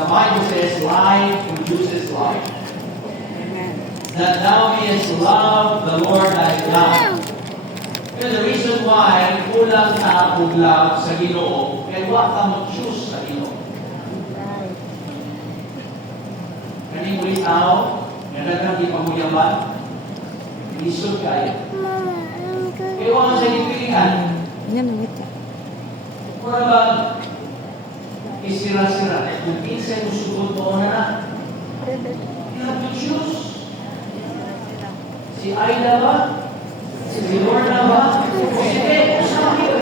The Bible says life produces life. That thou mayest love the Lord thy God. And the reason why kulang sa love sa Ginoo, kaya wa ka mag-choose sa Ginoo. Kaning muli tao, nadagang di pamuyaman, isod kayo. Kaya wa ka sa ipilihan. Kung ba, isira-sira, kung kinsa yung sugod mo na, you have to choose. Si Aida ba? Si Lorna ba? Sige, usama kita.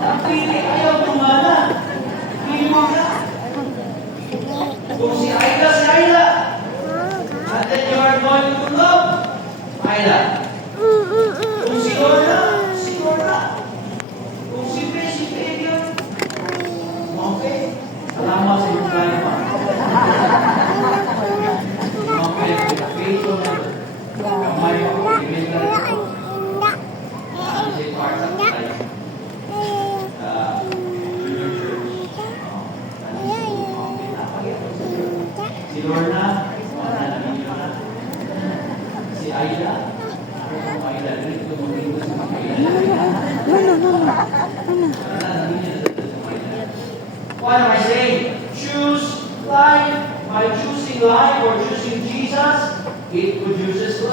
Ang pili, ayaw tumana. Pili mo ka. Kung si Aida, si Aida. And then you are going to love Aida. Kung si Lorna, si Lorna. Kung si Pe, si Pe yun. Okay. Salamat sa inyong tayo pa. Okay. Faith ko na. Kamay ako. Si Lorna, si Aida, dito mo sa What am I saying? Choose life. By choosing life or choosing Jesus, it produces life.